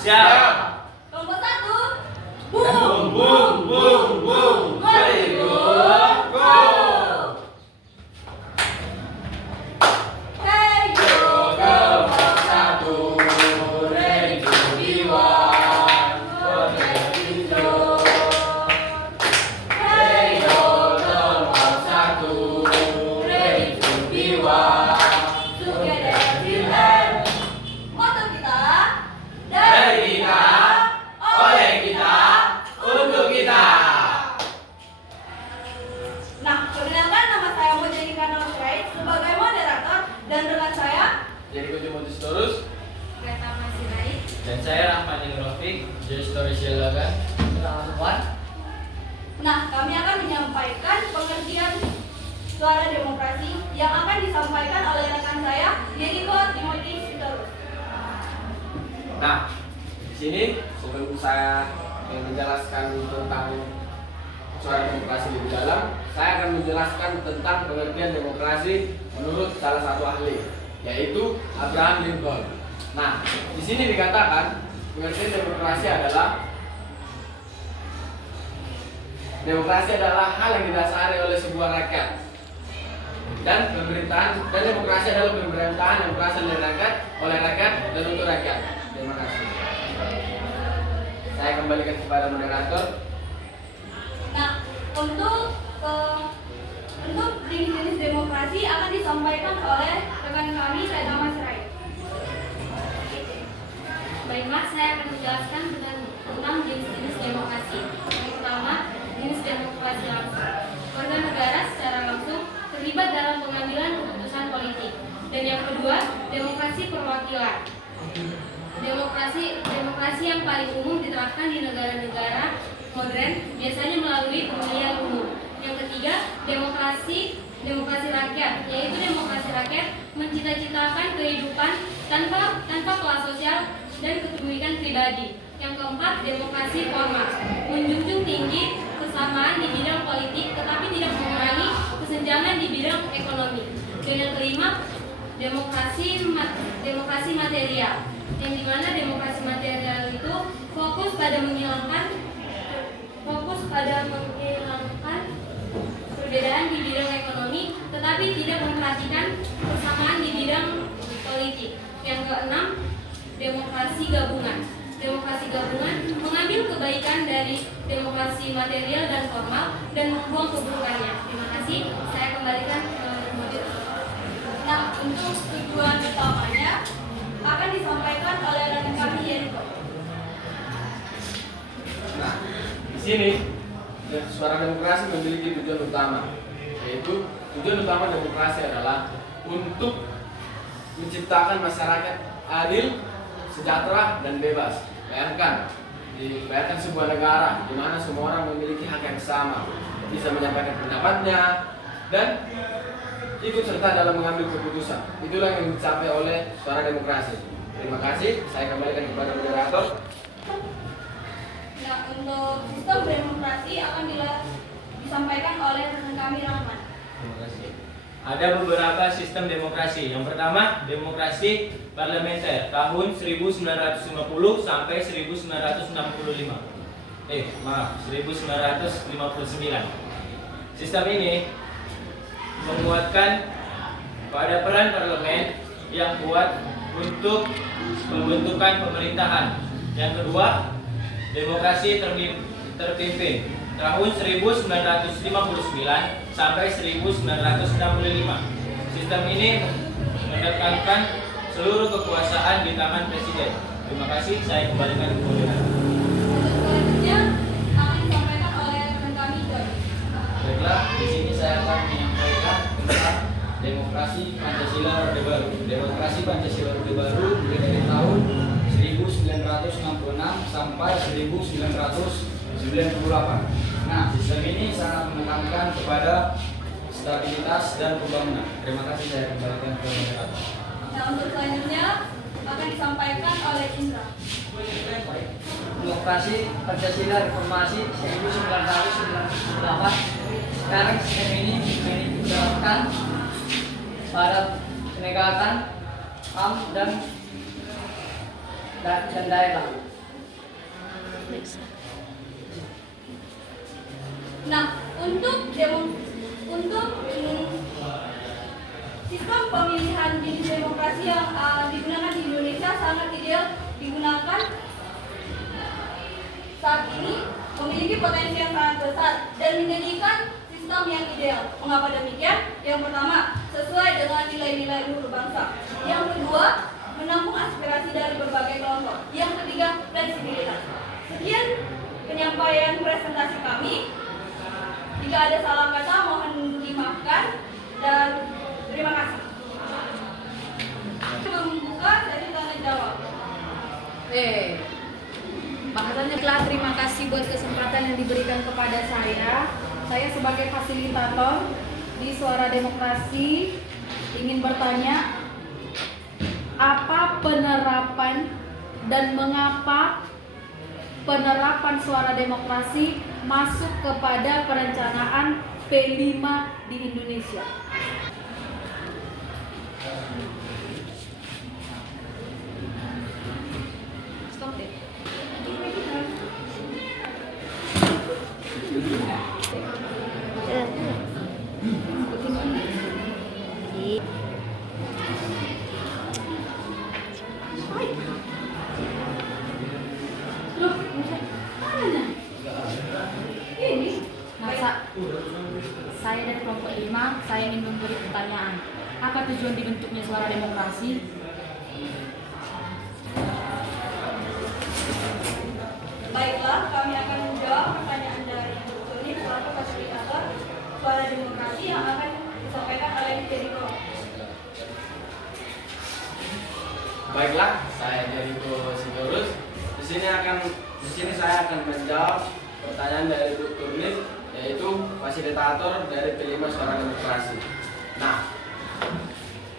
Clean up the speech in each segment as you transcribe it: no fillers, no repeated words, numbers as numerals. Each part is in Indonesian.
Siap. Kelompok 1. Bung, bung, bung, bung. Ready, go, go. Hey yo, Kelompok 1, ready to be one. Forget it all. Hey yo, kelompok 1, ready to be one. together till end. Moto kita Dari kita, oleh kita, untuk kita. Nah, perkenalkan nama saya Mojani Kanal Syait sebagai moderator dan rekan saya Jadi Kojo Motistorus. Greta Masirai. Dan saya Rahman Ingrofik, jadi story Sialagan. Nah, kami akan menyampaikan pengertian suara demokrasi yang akan disampaikan oleh rekan saya Yeriko Timothy Sitorus. Nah, di sini sebelum saya menjelaskan tentang suara demokrasi lebih dalam, saya akan menjelaskan tentang pengertian demokrasi menurut salah satu ahli, yaitu Abraham Lincoln. Nah, di sini dikatakan pengertian demokrasi adalah hal yang didasari oleh sebuah rakyat dan pemerintahan, dan demokrasi adalah pemerintahan yang berasal dari rakyat, oleh rakyat, dan untuk rakyat. Terima kasih. Saya kembalikan kepada moderator. Nah, untuk jenis-jenis demokrasi akan disampaikan oleh rekan kami Greta Masirai. Baik Mas, saya akan menjelaskan tentang jenis-jenis demokrasi. Yang pertama, jenis demokrasi langsung. Warga negara secara langsung terlibat dalam pengambilan keputusan politik. Dan yang kedua, demokrasi perwakilan. Demokrasi yang paling umum diterapkan di negara-negara modern, biasanya melalui pemilihan umum. Yang ketiga, demokrasi rakyat, yaitu demokrasi rakyat mencita-citakan kehidupan tanpa kelas sosial dan kedudukan pribadi. Yang keempat, demokrasi formal, menjunjung tinggi kesamaan di bidang politik tetapi tidak mengurangi kesenjangan di bidang ekonomi. Dan yang kelima, demokrasi material, yang dimana demokrasi material itu fokus pada menghilangkan perbedaan di bidang ekonomi tetapi tidak memperhatikan persamaan di bidang politik. Yang keenam, demokrasi gabungan. Demokrasi gabungan mengambil kebaikan dari demokrasi material dan formal dan membuang keburukannya. Terima kasih. Saya kembalikan ke moderator. Nah, untuk tujuan utamanya akan disampaikan oleh rekan kami Yeriko. Nah, di sini suara demokrasi memiliki tujuan utama, yaitu tujuan utama demokrasi adalah untuk menciptakan masyarakat adil, sejahtera, dan bebas. Bayangkan sebuah negara di mana semua orang memiliki hak yang sama, bisa menyampaikan pendapatnya, dan ikut serta dalam mengambil keputusan. Itulah yang dicapai oleh suara demokrasi. Terima kasih. Saya kembalikan kepada moderator. Nah, untuk sistem demokrasi akan disampaikan oleh rekan kami Rahman. Terima kasih. Ada beberapa sistem demokrasi. Yang pertama, demokrasi parlementer tahun 1950 sampai 1969. 1959. Sistem ini menguatkan pada peran parlemen yang kuat untuk pembentukan pemerintahan. Yang kedua, demokrasi terpimpin tahun 1959 sampai 1965. Sistem ini menekankan seluruh kekuasaan di tangan presiden. Terima kasih, saya kembalikan ke moderator. Untuk selanjutnya akan disampaikan oleh rekan kami Joy. Baiklah, di sini saya akan menyampaikan tentang demokrasi Pancasila Orde Baru. Demokrasi Pancasila Orde Baru mulai dari tahun 1966 sampai 1998. Nah, sistem ini sangat menekankan kepada stabilitas dan pembangunan. Terima kasih, saya kembalikan ke moderator. Nah, untuk selanjutnya akan disampaikan oleh Indra. Demokrasi Pancasila Reformasi 1998. Sekarang sistem ini diterapkan pada penegakan HAM dan daerah. Nah, untuk sistem pemilihan di demokrasi yang digunakan di Indonesia sangat ideal digunakan saat ini, memiliki potensi yang sangat besar dan menjadikan sistem yang ideal. Mengapa demikian? Yang pertama, sesuai dengan nilai-nilai luhur bangsa. Yang kedua, menampung aspirasi dari berbagai kelompok. Yang ketiga, fleksibilitas. Sekian penyampaian presentasi kami. Jika ada salah kata, mohon dimaafkan dan terima kasih. Sebelum membuka sesi tanya jawab. Bahasanya telah terima kasih buat kesempatan yang diberikan kepada saya. Saya sebagai fasilitator di Suara Demokrasi ingin bertanya, apa penerapan dan mengapa penerapan Suara Demokrasi masuk kepada perencanaan P5 di Indonesia? Stop deh. Loh, mana? Ini. Saya dari kelompok 5, saya ingin memberi pertanyaan. Apa tujuan dibentuknya Suara Demokrasi? Baiklah, kami akan menjawab pertanyaan dari Dr. Nik selaku fasilitator Suara Demokrasi yang akan disampaikan oleh Jericho. Baiklah, saya Jericho Sigurus. Di sini saya akan menjawab pertanyaan dari Dr. Nik, yaitu fasilitator dari P5 Suara Demokrasi. Nah,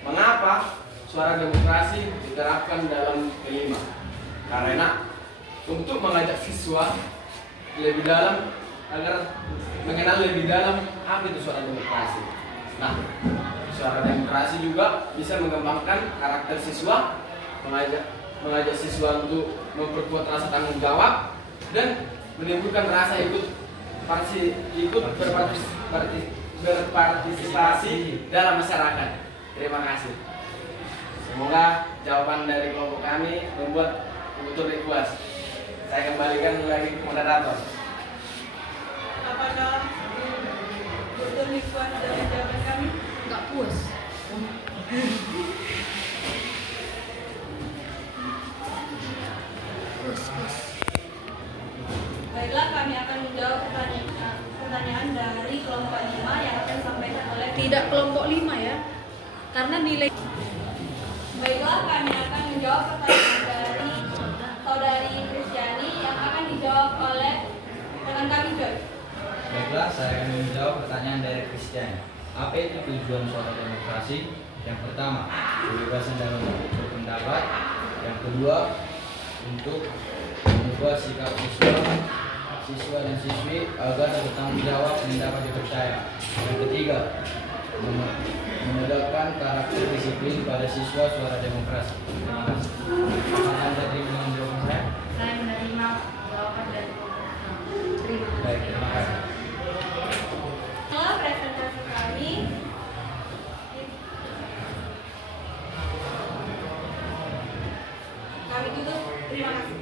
mengapa Suara Demokrasi diterapkan dalam P5? Karena untuk mengajak siswa lebih dalam agar mengenal lebih dalam apa itu suara demokrasi. Nah, suara demokrasi juga bisa mengembangkan karakter siswa, mengajak siswa untuk memperkuat rasa tanggung jawab dan menimbulkan rasa berpartisipasi dalam masyarakat. Terima kasih. Semoga jawaban dari kelompok kami membuat betul puas. Saya kembalikan lagi ke moderator. Apakah Dr. Nik puas dengan jawaban kami? Enggak puas. Baiklah, kami akan menjawab pertanyaan dari kelompok 5 yang akan disampaikan oleh Tidak kelompok 5 ya. Karena nilai Baiklah, kami akan menjawab pertanyaan dari saudari Kristiani yang akan dijawab oleh rekan kami Joy. Baiklah, saya akan menjawab pertanyaan dari Christian. Apa itu tujuan Suara Demokrasi? Yang pertama, kebebasan dalam berpendapat. Yang kedua, untuk mengubah sikap siswa dan siswi agar bertanggung jawab dan dapat dipercaya. Yang ketiga, menegakkan karakter disiplin pada siswa Suara Demokrasi. Terima kasih. Apakah Anda terima dengan jawaban saya? saya menerima jawaban dari terima. Baik, terima kasih. Setelah presentasi kami tutup. Terima kasih.